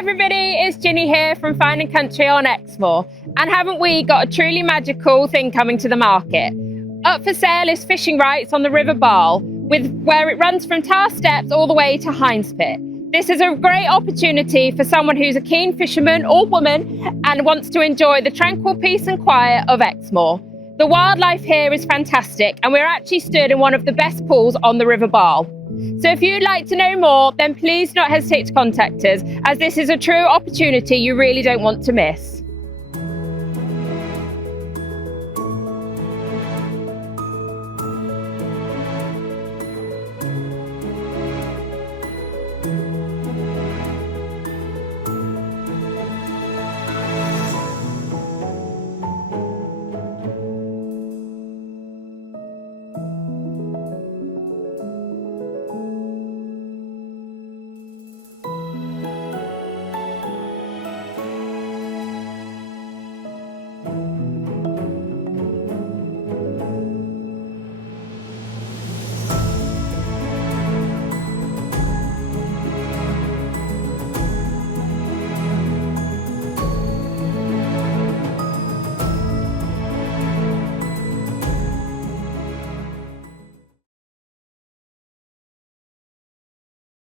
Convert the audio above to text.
everybody, it's Ginny here from Fine and Country on Exmoor, and haven't we got a truly magical thing coming to the market? Up for sale is fishing rights on the River Barle, where it runs from Tarr Steps all the way to Hind's Pit. This is a great opportunity for someone who's a keen fisherman or woman and wants to enjoy the tranquil peace and quiet of Exmoor. The wildlife here is fantastic, and we're actually stood in one of the best pools on the River Barle. So if you'd like to know more, then please do not hesitate to contact us, as this is a true opportunity you really don't want to miss.